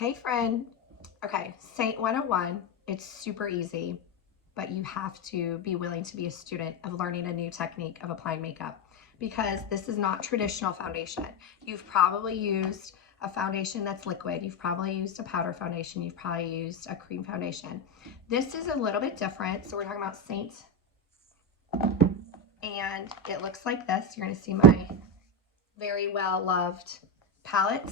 Hey friend. Okay, Saint 101. It's super easy, but you have to be willing to be a student of learning a new technique of applying makeup because this is not traditional foundation. You've probably used a foundation that's liquid. You've probably used a powder foundation. You've probably used a cream foundation. This is a little bit different. So we're talking about Saint, and it looks like this. You're going to see my very well loved palette,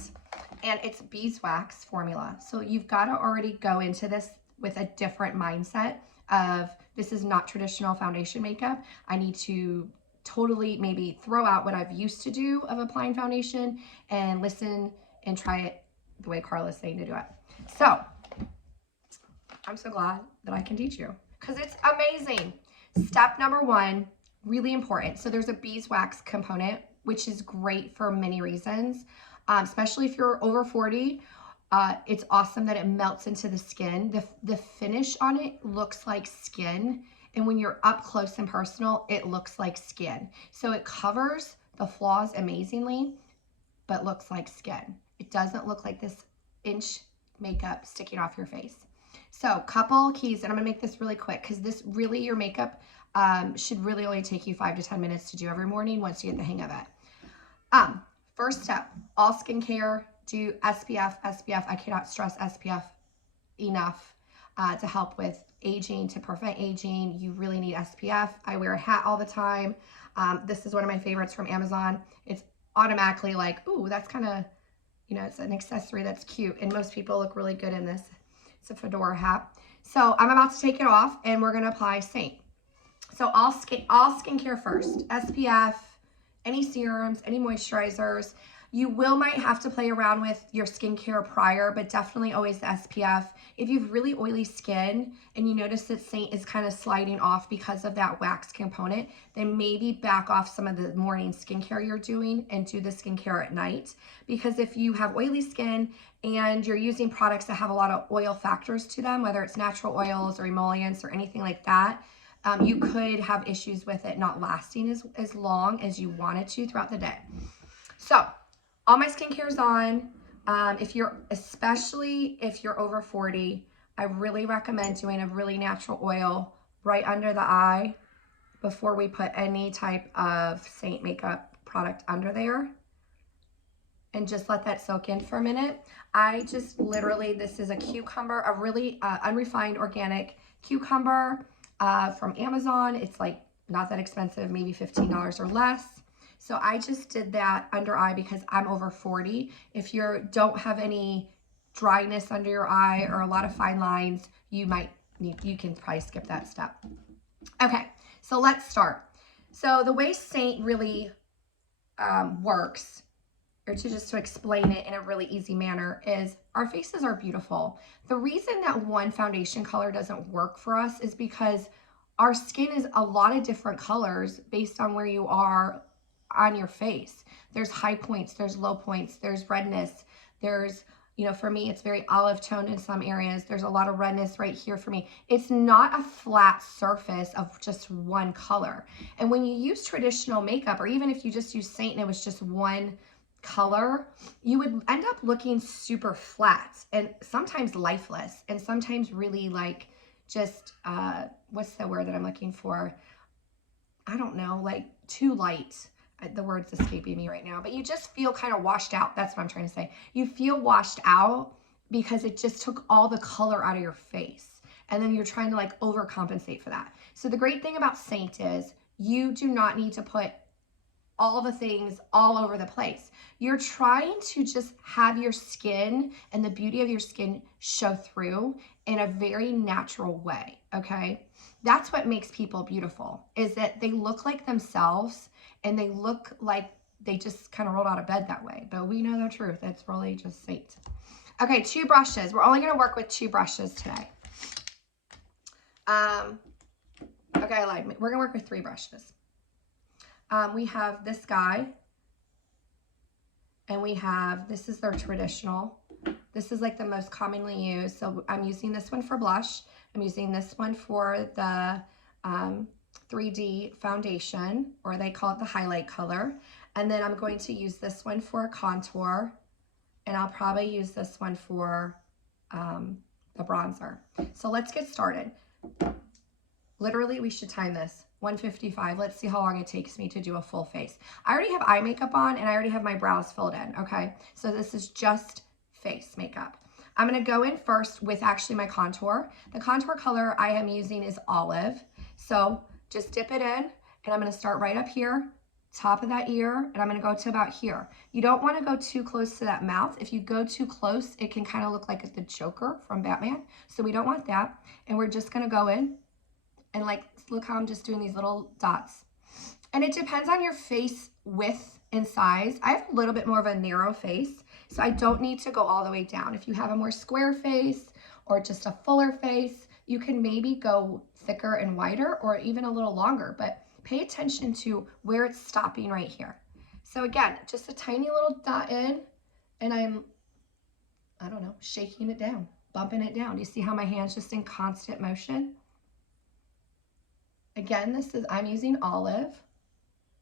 and it's beeswax formula. So you've got to already go into this with a different mindset of this is not traditional foundation makeup. I need to totally maybe throw out what I've used to do of applying foundation and listen and try it the way Carla's saying to do it. So I'm so glad that I can teach you because it's amazing. Step number one, really important. So there's a beeswax component, which is great for many reasons, especially if you're over 40. It's awesome that it melts into the skin. The finish on it looks like skin. And when you're up close and personal, it looks like skin. So it covers the flaws amazingly, but looks like skin. It doesn't look like this inch makeup sticking off your face. So couple keys, and I'm gonna make this really quick because this really, your makeup should really only take you 5 to 10 minutes to do every morning once you get the hang of it. First step, all skincare, do SPF. I cannot stress SPF enough to help with aging, to prevent aging. You really need SPF. I wear a hat all the time. This is one of my favorites from Amazon. It's automatically like, ooh, that's kind of, it's an accessory that's cute. And most people look really good in this. It's a fedora hat. So I'm about to take it off and we're gonna apply Saint. So all skincare first, SPF, any serums, any moisturizers. You might have to play around with your skincare prior, but definitely always the SPF. If you have really oily skin and you notice that Saint is kind of sliding off because of that wax component, then maybe back off some of the morning skincare you're doing and do the skincare at night. Because if you have oily skin and you're using products that have a lot of oil factors to them, whether it's natural oils or emollients or anything like that, you could have issues with it not lasting as long as you want it to throughout the day. So all my skincare is on. Especially if you're over 40, I really recommend doing a really natural oil right under the eye before we put any type of Saint makeup product under there. And just let that soak in for a minute. I just literally, this is a cucumber, a really unrefined organic cucumber from Amazon. It's like not that expensive, maybe $15 or less. So I just did that under eye because I'm over 40. If you don't have any dryness under your eye or a lot of fine lines, you can probably skip that step. Okay, so let's start. So the way Saint really works, or to explain it in a really easy manner, is our faces are beautiful. The reason that one foundation color doesn't work for us is because our skin is a lot of different colors based on where you are on your face. There's high points, there's low points, there's redness, there's, for me, it's very olive toned in some areas. There's a lot of redness right here for me. It's not a flat surface of just one color. And when you use traditional makeup, or even if you just use Saint and it was just one color, you would end up looking super flat and sometimes lifeless and sometimes really like just, what's the word that I'm looking for? I don't know, like too light. The word's escaping me right now, but you just feel kind of washed out. That's what I'm trying to say. You feel washed out because it just took all the color out of your face. And then you're trying to like overcompensate for that. So the great thing about Saint is you do not need to put all the things all over the place. You're trying to just have your skin and the beauty of your skin show through in a very natural way, okay? That's what makes people beautiful, is that they look like themselves and they look like they just kind of rolled out of bed that way. But we know the truth. It's really just Saint. Okay, 2 brushes. We're only going to work with 2 brushes today. Okay, I lied. We're going to work with 3 brushes. We have this guy, and this is their traditional. This is like the most commonly used. So I'm using this one for blush. I'm using this one for the 3D foundation, or they call it the highlight color. And then I'm going to use this one for contour and I'll probably use this one for the bronzer. So let's get started. Literally, we should time this. 1:55. Let's see how long it takes me to do a full face. I already have eye makeup on and I already have my brows filled in, okay? So this is just face makeup. I'm gonna go in first with actually my contour. The contour color I am using is olive. So just dip it in and I'm gonna start right up here, top of that ear, and I'm gonna go to about here. You don't wanna go too close to that mouth. If you go too close, it can kind of look like the Joker from Batman. So we don't want that. And we're just gonna go in and like, look how I'm just doing these little dots. And it depends on your face width and size. I have a little bit more of a narrow face, so I don't need to go all the way down. If you have a more square face or just a fuller face, you can maybe go thicker and wider or even a little longer, but pay attention to where it's stopping right here. So again, just a tiny little dot in, and I don't know, shaking it down, bumping it down. You see how my hand's just in constant motion? Again, I'm using olive.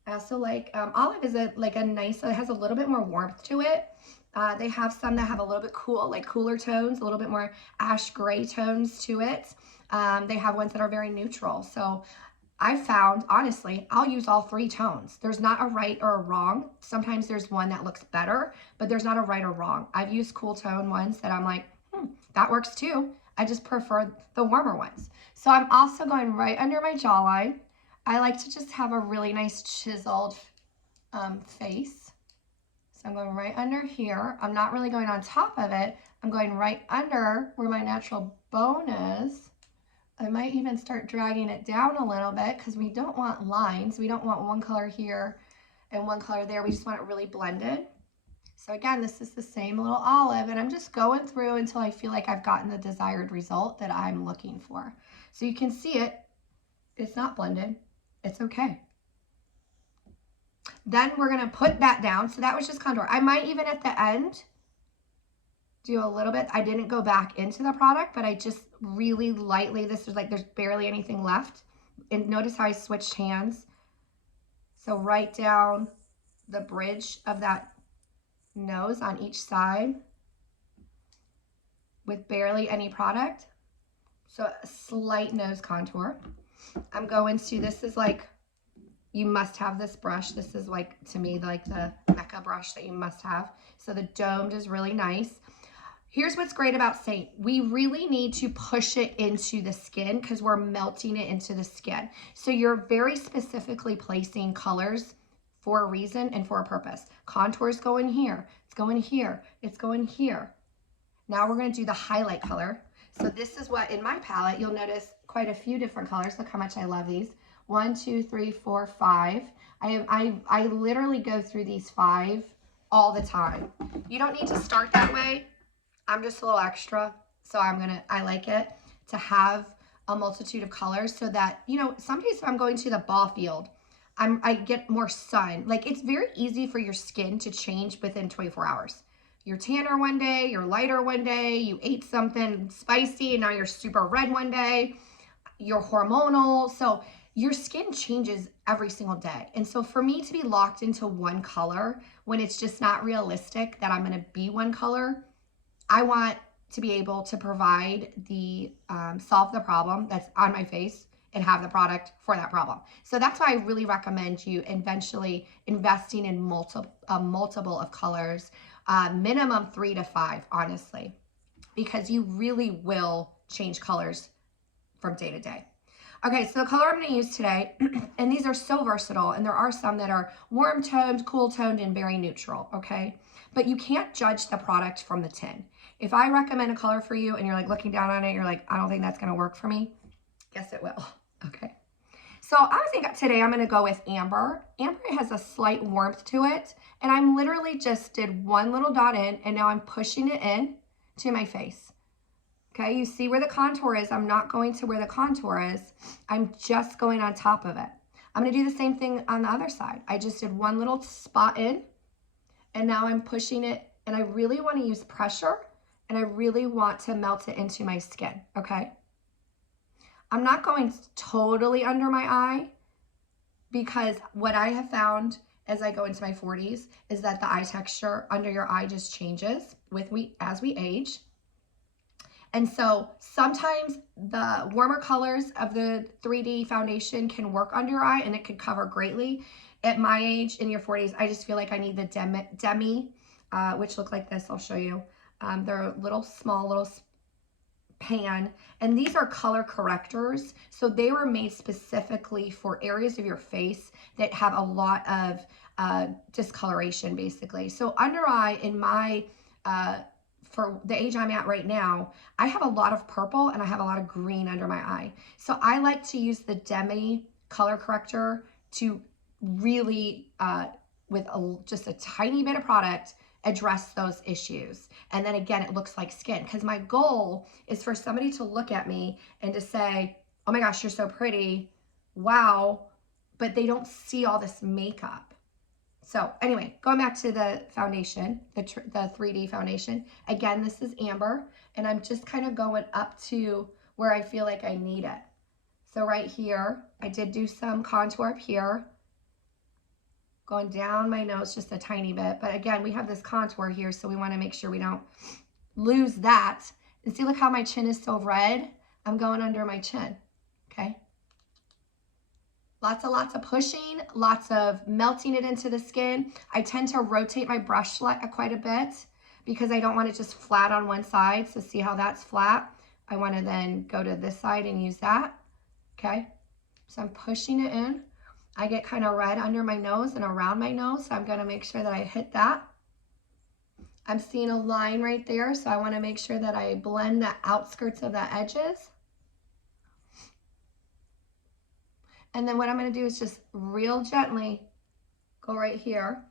I also like, olive is a nice, it has a little bit more warmth to it. They have some that have a little bit cooler tones, a little bit more ash gray tones to it. They have ones that are very neutral. So I found, honestly, I'll use all three tones. There's not a right or a wrong. Sometimes there's one that looks better, but there's not a right or wrong. I've used cool tone ones that I'm like, that works too. I just prefer the warmer ones. So I'm also going right under my jawline. I like to just have a really nice chiseled face. So I'm going right under here. I'm not really going on top of it. I'm going right under where my natural bone is. I might even start dragging it down a little bit because we don't want lines. We don't want one color here and one color there. We just want it really blended. So again, this is the same little olive, and I'm just going through until I feel like I've gotten the desired result that I'm looking for. So you can see it. It's not blended. It's okay. Then we're going to put that down. So that was just contour. I might even at the end do a little bit. I didn't go back into the product, but I just really lightly, this is like there's barely anything left. And notice how I switched hands. So right down the bridge of that nose on each side with barely any product. So a slight nose contour. I'm going to, this is like, you must have this brush. This is like, to me, like the Mecca brush that you must have. So the domed is really nice. Here's what's great about Seint. We really need to push it into the skin because we're melting it into the skin. So you're very specifically placing colors for a reason and for a purpose. Contours go in here, it's going here, it's going here. Now we're going to do the highlight color. So this is what, in my palette, you'll notice quite a few different colors. Look how much I love these. 1, 2, 3, 4, 5. I literally go through these 5 all the time. You don't need to start that way. I'm just a little extra, so I like it to have a multitude of colors so that, you know, some days if I'm going to the ball field, I get more sun. Like, it's very easy for your skin to change within 24 hours. You're tanner one day, you're lighter one day, you ate something spicy and now you're super red one day, you're hormonal. So your skin changes every single day. And so for me to be locked into one color when it's just not realistic that I'm gonna be one color, I want to be able to provide the, solve the problem that's on my face and have the product for that problem. So that's why I really recommend you eventually investing in multiple of colors, minimum 3 to 5, honestly, because you really will change colors from day to day. Okay, so the color I'm going to use today, and these are so versatile, and there are some that are warm toned, cool toned, and very neutral, okay? But you can't judge the product from the tin. If I recommend a color for you and you're like looking down on it, you're like, I don't think that's going to work for me, guess it will. Okay. So I think today I'm going to go with amber. Amber has a slight warmth to it, and I'm literally just did one little dot in, and now I'm pushing it in to my face. Okay, you see where the contour is. I'm not going to where the contour is. I'm just going on top of it. I'm going to do the same thing on the other side. I just did one little spot in, and now I'm pushing it, and I really want to use pressure, and I really want to melt it into my skin, okay? I'm not going totally under my eye because what I have found as I go into my 40s is that the eye texture under your eye just changes as we age. And so sometimes the warmer colors of the 3D foundation can work under your eye and it could cover greatly. At my age, in your 40s, I just feel like I need the demi, which look like this. I'll show you. They're little small, little pan, and these are color correctors. So they were made specifically for areas of your face that have a lot of discoloration, basically. So under eye, in my for the age I'm at right now, I have a lot of purple and I have a lot of green under my eye. So I like to use the demi color corrector to really, with just a tiny bit of product, address those issues. And then again, it looks like skin, because my goal is for somebody to look at me and to say, oh my gosh, you're so pretty, wow, but they don't see all this makeup. So anyway, going back to the foundation, the 3D foundation, again, this is amber, and I'm just kind of going up to where I feel like I need it. So right here, I did do some contour up here, going down my nose just a tiny bit. But again, we have this contour here, so we want to make sure we don't lose that. And see, look how my chin is so red. I'm going under my chin, okay? Lots of pushing, lots of melting it into the skin. I tend to rotate my brush quite a bit because I don't want it just flat on one side. So see how that's flat? I want to then go to this side and use that, okay? So I'm pushing it in. I get kind of red under my nose and around my nose, so I'm going to make sure that I hit that. I'm seeing a line right there, so I want to make sure that I blend the outskirts of the edges. And then what I'm going to do is just real gently go right here,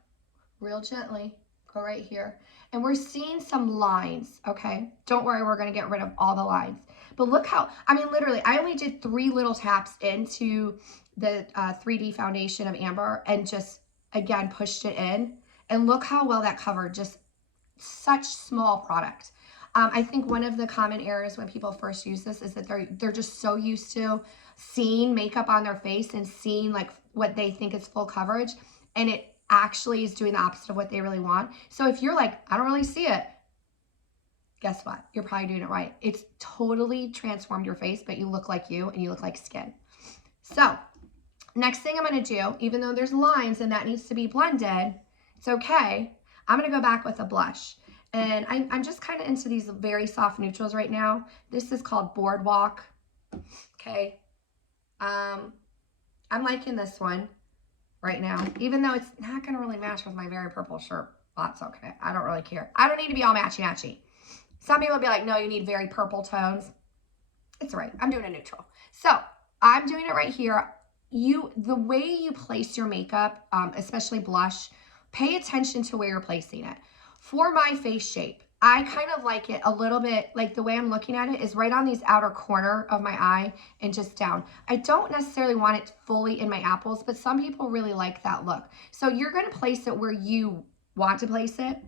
real gently go right here. And we're seeing some lines, okay? Don't worry, we're going to get rid of all the lines. But look how, I mean, literally, I only did 3 little taps into the 3D foundation of amber and just, again, pushed it in. And look how well that covered, just such small product. I think one of the common errors when people first use this is that they're just so used to seeing makeup on their face and seeing like what they think is full coverage, and it actually is doing the opposite of what they really want. So if you're like, I don't really see it, guess what? You're probably doing it right. It's totally transformed your face, but you look like you and you look like skin. So next thing I'm going to do, even though there's lines and that needs to be blended, it's okay. I'm going to go back with a blush. And I'm just kind of into these very soft neutrals right now. This is called Boardwalk. Okay. I'm liking this one right now, even though it's not going to really match with my very purple shirt. That's okay. I don't really care. I don't need to be all matchy-matchy. Some people will be like, no, you need very purple tones. It's right. I'm doing a neutral. So I'm doing it right here. The way you place your makeup, especially blush, pay attention to where you're placing it. For my face shape, I kind of like it a little bit, like the way I'm looking at it is right on these outer corner of my eye and just down. I don't necessarily want it fully in my apples, but some people really like that look. So you're going to place it where you want to place it.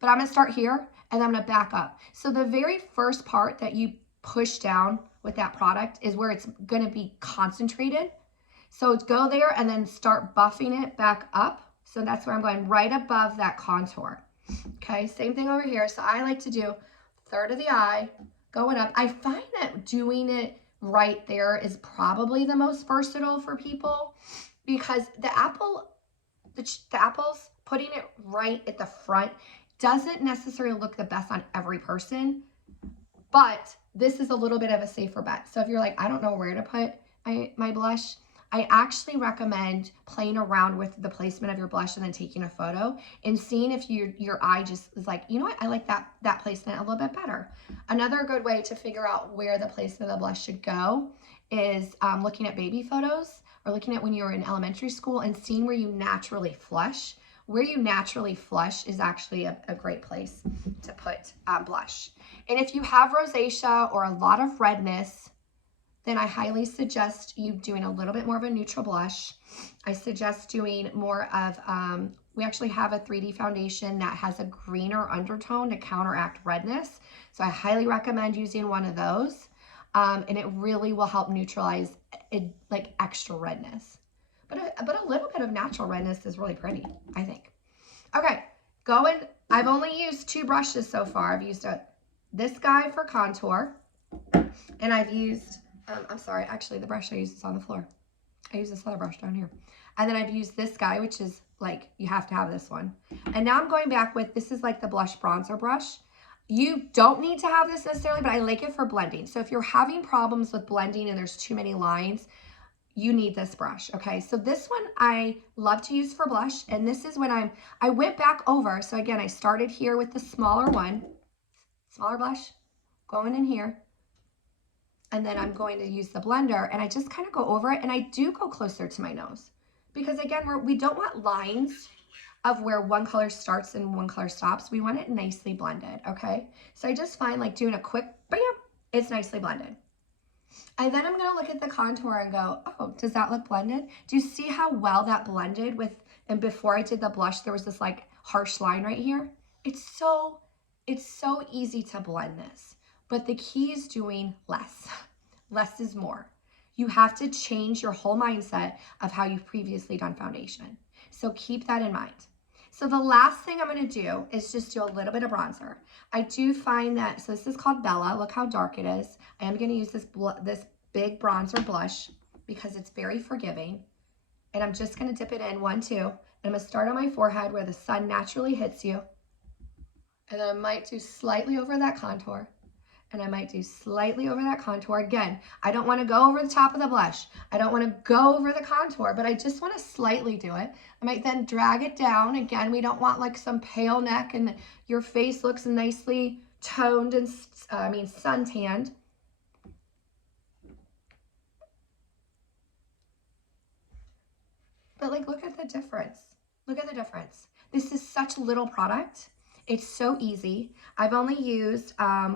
But I'm going to start here and I'm going to back up. So the very first part that you push down with that product is where it's going to be concentrated. So go there and then start buffing it back up. So that's where I'm going, right above that contour. Okay, same thing over here. So I like to do third of the eye, going up. I find that doing it right there is probably the most versatile for people because the apples, putting it right at the front doesn't necessarily look the best on every person, but this is a little bit of a safer bet. So if you're like, I don't know where to put my blush, I actually recommend playing around with the placement of your blush and then taking a photo and seeing if your eye just is like, you know what, I like that placement a little bit better. Another good way to figure out where the placement of the blush should go is looking at baby photos or looking at when you were in elementary school and seeing where you naturally flush. Where you naturally flush is actually a great place to put blush. And if you have rosacea or a lot of redness, then I highly suggest you doing a little bit more of a neutral blush. I suggest doing more of, we actually have a 3D foundation that has a greener undertone to counteract redness. So I highly recommend using one of those. And it really will help neutralize like extra redness. but a little bit of natural redness is really pretty, I think. Okay, I've only used 2 brushes so far. I've used this guy for contour, and I've used, I'm sorry, actually the brush I used is on the floor. I use this other brush down here. And then I've used this guy, which is like, you have to have this one. And now I'm going back with, this is like the blush bronzer brush. You don't need to have this necessarily, but I like it for blending. So if you're having problems with blending and there's too many lines, you need this brush, okay? So this one I love to use for blush, and this is when I went back over. So again, I started here with the smaller one, smaller blush, going in here, and then I'm going to use the blender, and I just kind of go over it, and I do go closer to my nose. Because again, we don't want lines of where one color starts and one color stops. We want it nicely blended, okay? So I just find like doing a quick bam, it's nicely blended. And then I'm gonna look at the contour and go, oh, does that look blended? Do you see how well that blended with, and before I did the blush, there was this like harsh line right here? It's so easy to blend this, but the key is doing less. Less is more. You have to change your whole mindset of how you've previously done foundation. So keep that in mind. So the last thing I'm gonna do is just do a little bit of bronzer. I do find that, so this is called Bella. Look how dark it is. I am gonna use this big bronzer blush because it's very forgiving. And I'm just gonna dip it in 1, 2. And I'm gonna start on my forehead where the sun naturally hits you. And then I might do slightly over that contour. And I might do slightly over that contour. Again, I don't want to go over the top of the blush. I don't want to go over the contour, but I just want to slightly do it. I might then drag it down. Again, we don't want like some pale neck and your face looks nicely toned and, suntanned. But like, look at the difference. Look at the difference. This is such little product. It's so easy. I've only used,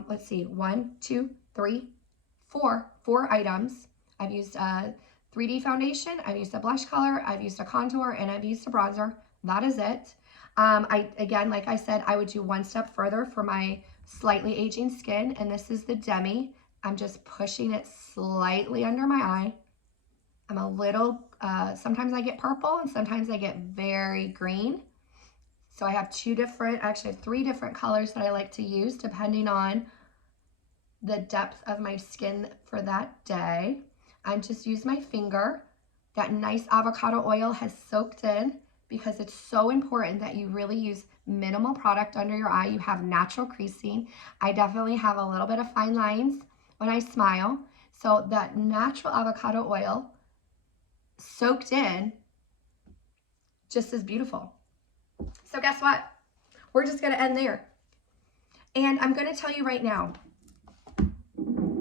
let's see, 1, 2, 3, 4 items. I've used a 3D foundation, I've used a blush color, I've used a contour, and I've used a bronzer. That is it. Again, like I said, I would do 1 step further for my slightly aging skin, and this is the Demi. I'm just pushing it slightly under my eye. I'm a little, sometimes I get purple and sometimes I get very green. So I have 3 different colors that I like to use depending on the depth of my skin for that day. I just use my finger. That nice avocado oil has soaked in because it's so important that you really use minimal product under your eye. You have natural creasing. I definitely have a little bit of fine lines when I smile. So that natural avocado oil soaked in just is beautiful. So guess what? We're just going to end there. And I'm going to tell you right now,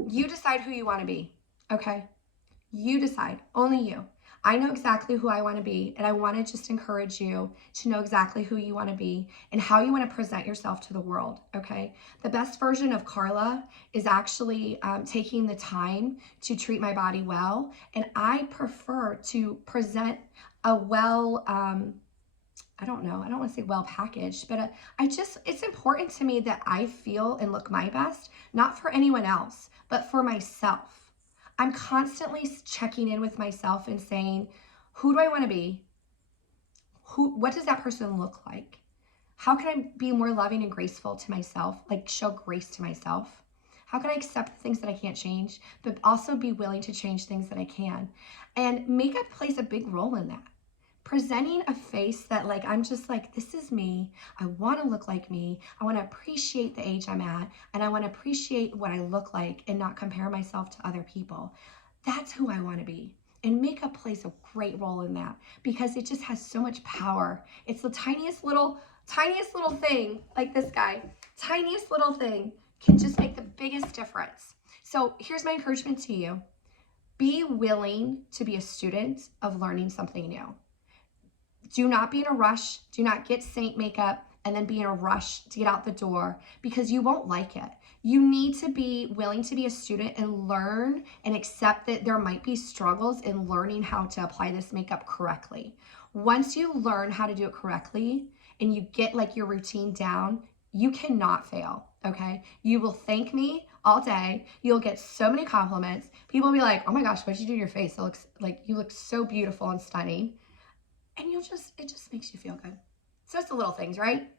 you decide who you want to be, okay? You decide, only you. I know exactly who I want to be, and I want to just encourage you to know exactly who you want to be and how you want to present yourself to the world, okay? The best version of Carla is actually taking the time to treat my body well, and I prefer to present a well, I don't want to say well packaged, but it's important to me that I feel and look my best, not for anyone else, but for myself. I'm constantly checking in with myself and saying, who do I want to be? What does that person look like? How can I be more loving and graceful to myself, like show grace to myself? How can I accept things that I can't change, but also be willing to change things that I can? And makeup plays a big role in that. Presenting a face that like, I'm just like, this is me. I want to look like me. I want to appreciate the age I'm at, and I want to appreciate what I look like and not compare myself to other people. That's who I want to be. And makeup plays a great role in that because it just has so much power. It's the tiniest little thing, like this guy, tiniest little thing can just make the biggest difference. So here's my encouragement to you. Be willing to be a student of learning something new. Do not be in a rush. Do not get Seint Makeup and then be in a rush to get out the door because you won't like it. You need to be willing to be a student and learn and accept that there might be struggles in learning how to apply this makeup correctly. Once you learn how to do it correctly and you get like your routine down, you cannot fail, okay? You will thank me all day. You'll get so many compliments. People will be like, oh my gosh, what did you do to your face? It looks like you look so beautiful and stunning. And it just makes you feel good. So it's the little things, right?